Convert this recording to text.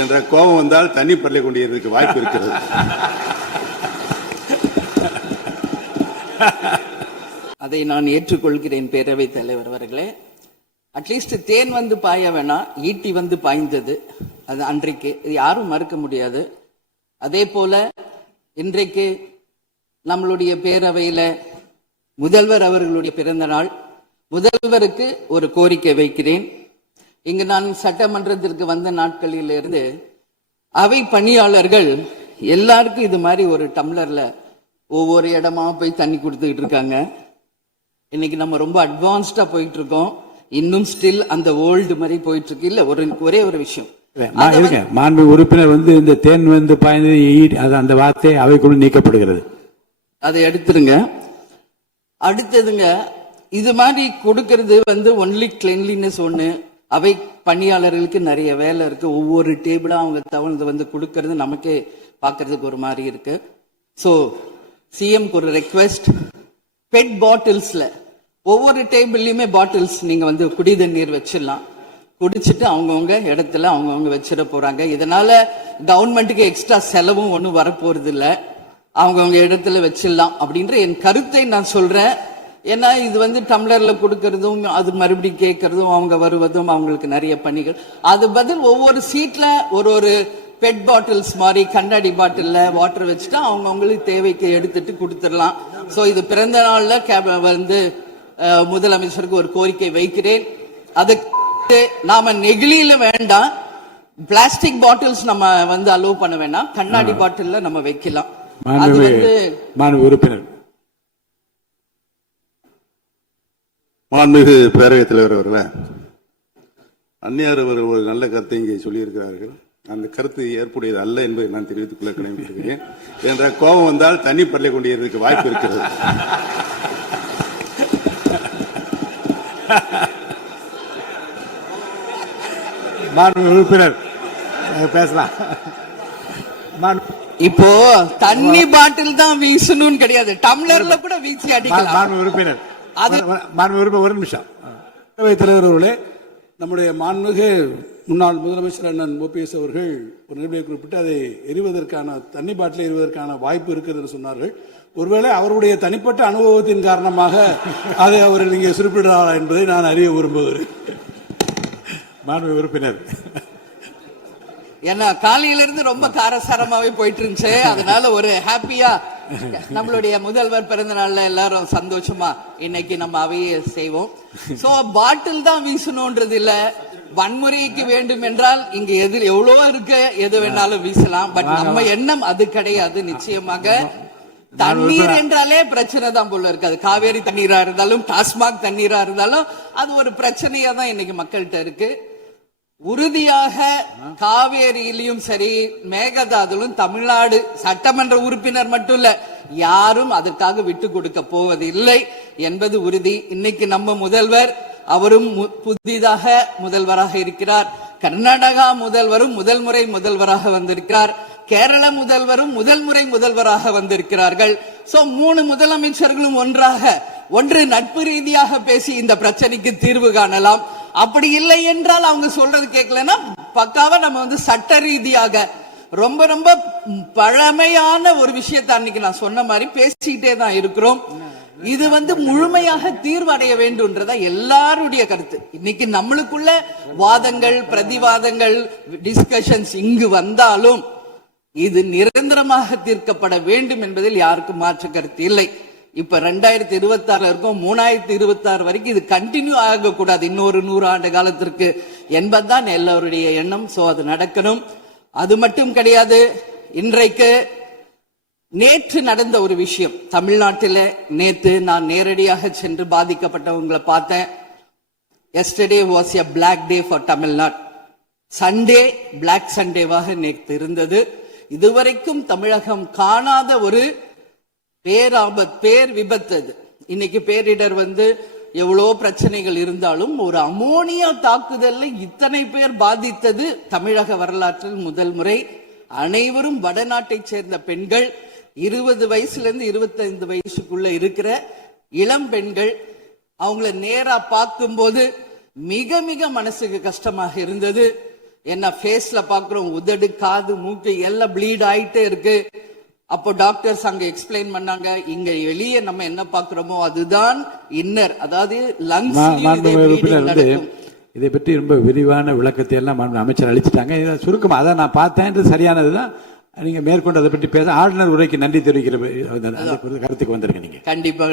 என்ற கோபம் வந்தால் தண்ணி பள்ளி கொண்டிருக்க வாய்ப்பு இருக்கிறது. அதை நான் ஏற்றுக்கொள்கிறேன் பேரவைத் தலைவர் அவர்களே. அட்லீஸ்ட் தேன் வந்து பாய வேணாம், ஈட்டி வந்து பாய்ந்தது அது அன்றைக்கு, யாரும் மறுக்க முடியாது. அதே போல இன்றைக்கு நம்மளுடைய பேரவையில முதல்வர் அவர்களுடைய பிறந்த நாள். முதல்வருக்கு ஒரு கோரிக்கை வைக்கிறேன். இங்கு நான் சட்டமன்றத்திற்கு வந்த நாட்களில் இருந்து அவை பணியாளர்கள் எல்லாருக்கும் இது மாதிரி ஒரு டம்ளர்ல ஒவ்வொரு இடமா போய் தண்ணி கொடுத்துக்கிட்டு இருக்காங்க. இன்னைக்கு நம்ம ரொம்ப அட்வான்ஸ்டா போயிட்டு இருக்கோம். இன்னும் ஸ்டில் அந்த ஓல்டு மாதிரி போயிட்டு இருக்கு. இல்ல ஒரே ஒரு விஷயம், மாண்பு உறுப்பினர் இந்த தேன் வந்து பாய்ந்தது அந்த வார்த்தை அவைக்குள் நீக்கப்படுகிறது. அதை எடுத்துருங்க. அடுத்ததுங்க, இது மாதிரி கொடுக்கறது ஒன்லி கிளீன்லினஸ் ஒண்ணு. அவை பணியாளர்களுக்கு நிறைய வேலை இருக்கு. ஒவ்வொரு டேபிளா அவங்க தவழ்ந்து கொடுக்கறது நமக்கே பாக்குறதுக்கு ஒரு மாதிரி இருக்கு. சோ சிஎம் ஒரு ரெக்வெஸ்ட், பெட் பாட்டில்ஸ்ல ஒவ்வொரு டேபிள்லயுமே பாட்டில்ஸ் நீங்க குடி தண்ணீர் வச்சிடலாம். குடிச்சிட்டு அவங்கவுங்க இடத்துல அவங்கவுங்க வச்சிட போறாங்க. இதனால கவர்மெண்ட்டுக்கு எக்ஸ்ட்ரா செலவும் ஒன்னும் வரப்போறது இல்ல. அவங்கவுங்க இடத்துல வச்சிடலாம் அப்படின்ற என் கருத்தை நான் சொல்றேன். ஏன்னா இது டம்ளர்ல கொடுக்கறதும் அது மறுபடியும் கேட்கறதும் அவங்க வருவதும் அவங்களுக்கு நிறைய பணிகள். அது பதில் ஒவ்வொரு சீட்ல ஒரு பெட் பாட்டில்ஸ் மாதிரி கண்ணாடி பாட்டில்ல வாட்டர் வச்சுட்டா அவங்களுக்கு தேவைக்கு எடுத்துட்டு கொடுத்துடலாம். சோ இது பிறந்த நாள்ல முதலமைச்சருக்கு ஒரு கோரிக்கை வைக்கிறேன். அதுக்கு நாம நெகிழியில வேண்டாம், பிளாஸ்டிக் பாட்டில்ஸ் நம்ம அலோவ் பண்ண வேண்டாம், கண்ணாடி பாட்டில்ல நம்ம வைக்கலாம். உறுப்பினர் மாண்புமிகு பேரவைத் தலைவர் அவர்களே, அந்நியார் அவர்கள் ஒரு நல்ல கருத்தை இங்கே சொல்லியிருக்கிறார்கள். அந்த கருத்து ஏற்புடையது அல்ல என்பதை நான் தெரிவித்துக் கொள்ள கடமைப்பட்டிருக்கிறேன். என்ற கோபம் வந்தால் தண்ணி பள்ளி கொண்டிருக்க வாய்ப்பு இருக்கிறது. உறுப்பினர் பேசலாம். இப்போ தண்ணி பாட்டில் தான் வீசணும் கிடையாது, டம்ளர்ல கூட வீசி அடிக்கலாம். உறுப்பினர் ஒரு நிமிஷம். தலைவர் அவர்களே, நம்முடைய மாண்புமிகு முன்னாள் முதலமைச்சர் அண்ணன் ஓபிஎஸ் அவர்கள் ஒரு நிலையை குறிப்பிட்டு அதை எரிவதற்கான தண்ணி பாட்டிலை எரிவதற்கான வாய்ப்பு இருக்குது என்று சொன்னார்கள். ஒருவேளை அவருடைய தனிப்பட்ட அனுபவத்தின் காரணமாக அதை அவர்கள் இங்கே குறிப்பிடுறாரா என்பதை நான் அறிய விரும்புகிறேன். மாண்புமிகு உறுப்பினர், ஏன்னா காலையில இருந்து ரொம்ப காரசாரமாவே போயிட்டு இருந்துச்சு. அதனால ஒரு ஹாப்பியா நம்மளுடைய முதல்வர் பிறந்த நாள்ல எல்லாரும் சந்தோஷமா இன்னைக்கு நம்ம அவையை செய்வோம். சோ பாட்டில் தான் வீசணும்ன்றது இல்ல, வன்முறைக்கு வேண்டும் என்றால் இங்க எவ்வளவோ இருக்கு, எது வேணாலும் வீசலாம். பட் நம்ம எண்ணம் அது கிடையாது. நிச்சயமாக தண்ணீர் என்றாலே பிரச்சனை தான் போல இருக்கு. அது காவேரி தண்ணீரா இருந்தாலும் டாஸ்மாக் தண்ணீரா இருந்தாலும் அது ஒரு பிரச்சனையா தான் இன்னைக்கு மக்கள்கிட்ட இருக்கு. உறுதியாக காவேரியிலும் சரி மேகதாதுலும் தமிழ்நாடு சட்டமன்ற உறுப்பினர் மட்டும் இல்ல, யாரும் அதற்காக விட்டு கொடுக்க போவதில்லை என்பது உறுதி. இன்னைக்கு நம்ம முதல்வர் அவரும் புதிதாக முதல்வராக இருக்கிறார். கர்நாடகா முதல்வரும் முதல் முறை முதல்வராக வந்திருக்கிறார். கேரள முதல்வரும் முதல் முறை முதல்வராக வந்திருக்கிறார்கள். சோ 3 முதலமைச்சர்களும் ஒன்று நட்பு ரீதியாக பேசி இந்த பிரச்சனைக்கு தீர்வு காணலாம். அப்படி இல்லை என்றால் அவங்க சொல்றது கேட்கலன்னா பக்காவா நம்ம சட்ட ரீதியாக ரொம்ப ரொம்ப பழமையான ஒரு விஷயத்தை அன்னைக்கு நான் சொன்ன மாதிரி பேசிக்கிட்டே தான் இருக்கிறோம். இது முழுமையாக தீர்வு அடைய வேண்டும்ன்றதா எல்லாருடைய கருத்து. இன்னைக்கு நம்மளுக்குள்ள வாதங்கள் பிரதிவாதங்கள் டிஸ்கஷன்ஸ் இங்கு வந்தாலும் இது நிரந்தரமாக தீர்க்கப்பட வேண்டும் என்பதில் யாருக்கும் மாற்று கருத்து இல்லை. இப்ப 2026 இருக்கும், 2026 வரைக்கும் இது கண்டினியூ ஆக கூடாது, இன்னொரு 100 ஆண்டு காலத்திற்கு என்பதுதான் எல்லோருடைய எண்ணம். சோ அது நடக்கணும். அது மட்டும் கிடையாது, இன்றைக்கு நேற்று நடந்த ஒரு விஷயம் தமிழ்நாட்டில். நேற்று நான் நேரடியாக சென்று பாதிக்கப்பட்டவங்களை பார்த்தேன். yesterday was a black day for Tamil Nadu. Sunday black சண்டேவாக நேற்று இருந்தது. இதுவரைக்கும் தமிழகம் காணாத ஒரு பேர் விபத்து. இன்னைக்கு பேரிடர் எவ்வளோ பிரச்சனைகள் இருந்தாலும் ஒரு அமோனியா தாக்குதல் இத்தனை பேர் பாதித்தது தமிழக வரலாற்றில் முதல் முறை. அனைவரும் வடநாட்டை சேர்ந்த பெண்கள், 20 வயசுல இருந்து 25 வயசுக்குள்ள இருக்கிற இளம் பெண்கள். அவங்கள நேரா பார்க்கும்போது மிக மிக மனசுக்கு கஷ்டமாக இருந்தது. என்ன ஃபேஸ்ல பாக்குறோம், உதடு, காது, மூக்கு எல்லாம் ப்ளீட் ஆயிட்டே இருக்கு. அப்போ டாக்டர்ஸ் அங்க எக்ஸ்பிளைன் பண்ணாங்க, இங்க வெளியே நம்ம என்ன பாக்குறோமோ அதுதான் இன்னர், அதாவது லங்ஸ். இதை பற்றி ரொம்ப விரிவான விளக்கத்தை எல்லாம் அமைச்சர் அளிச்சுட்டாங்க. இதை சுருக்கமா அதை நான் பார்த்தேன், சரியானதுதான். நீங்க மேற்கொண்டு அதை பற்றி பேச ஆளுநர் உரைக்கு நன்றி தெரிவிக்கிற கருத்துக்கு வந்திருக்கீங்க. கண்டிப்பா